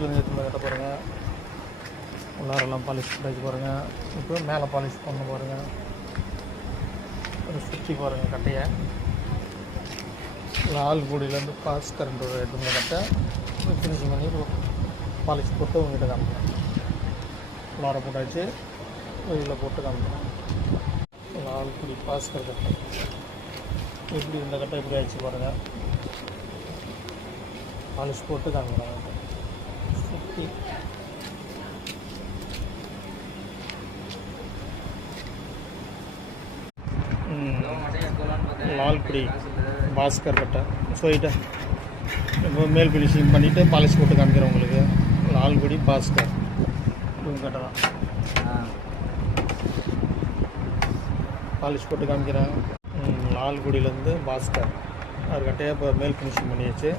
First எடுத்து கட்ட பாருங்கள். உள்ளாரெல்லாம் பாலிஷ் பண்ணி பாருங்கள். இப்போ மேலே பாலிஷ் பண்ண பாருங்கள். ஒரு சுற்றி பாருங்கள் கட்டையை. ஆள் கூடியிலேருந்து பாஸ் கரண்ட் எடுத்து கட்டை ஃபினிஷிங் பண்ணி பாலிஷ் போட்டு உங்கள்கிட்ட காமிக்கிறேன். உள்ளார போட்டாச்சு, வெளியில் போட்டு காமிக்கிறேன். ஆள் கூடி பாஸ் கட்டை எப்படி இந்த கட்டை எப்படி ஆயிடுச்சு பாருங்கள். பாலிஷ் போட்டு காமிக்கிறேன். சுற்றி லால்குடி பாஸ்கர் கட்டை சொல்லிட்டு இப்போ மேல் ஃபினிஷிங் பண்ணிவிட்டு பாலிஷ் போட்டு காமிக்கிறேன் உங்களுக்கு. லால்குடி பாஸ்கர் கட்டை தான் பாலிஷ் போட்டு காமிக்கிறேன். லால்குடியிலேருந்து பாஸ்கர் அது கட்டையாக இப்போ மேல் ஃபினிஷிங் பண்ணியாச்சு.